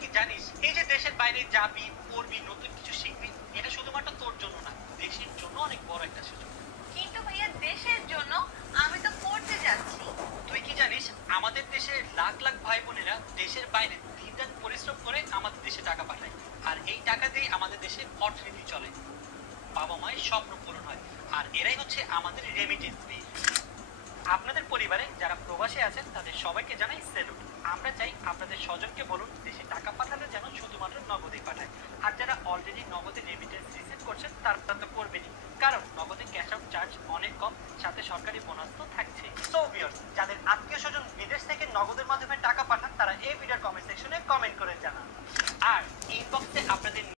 কি জানিস এই যে দেশের বাইরে যাবি, পড়বি, নতুন কিছু শিখবি, এটা শুধুমাত্র তোর জন্য না, দেশের জন্য অনেক বড় একটা সুযোগ। কিন্তু ভাইয়া দেশের জন্য আমি তো পড়তে যাচ্ছি। তুই কি জানিস আমাদের দেশে লাখ লাখ ভাই বোনেরা দেশের বাইরে দিনরাত পরিশ্রম করে আমাদের দেশে টাকা পাঠায়, আর এই টাকা দিয়ে আমাদের দেশে অর্থনীতি চলে, বাবা মায়ের স্বপ্ন পূরণ হয়, আর এরাই হচ্ছে আমাদের রেমিটেন্স বিল। আপনাদের পরিবারে যারা প্রবাসী আছেন তাদের সবাইকে জানাই স্যালুট। আমরা চাই আপনাদের স্বজনকে বলুন দেশে টাকা পাঠালে যেন শুধুমাত্র নগদেই পাঠায়, আর যারা অলরেডি নগদে রেমিটেন্স রিসিভ করছেন তারা তো করবেনই, কারণ নগদে ক্যাশ আউট চার্জ অনেক কম, সাথে সরকারি বোনাস তো থাকছে। সো ভিউয়ার্স, যাদের আত্মীয় স্বজন বিদেশ থেকে নগদের মাধ্যমে টাকা পাঠান তারা এই ভিডিওর কমেন্ট সেকশনে কমেন্ট করে জানান, আর ইনবক্সে আপনাদের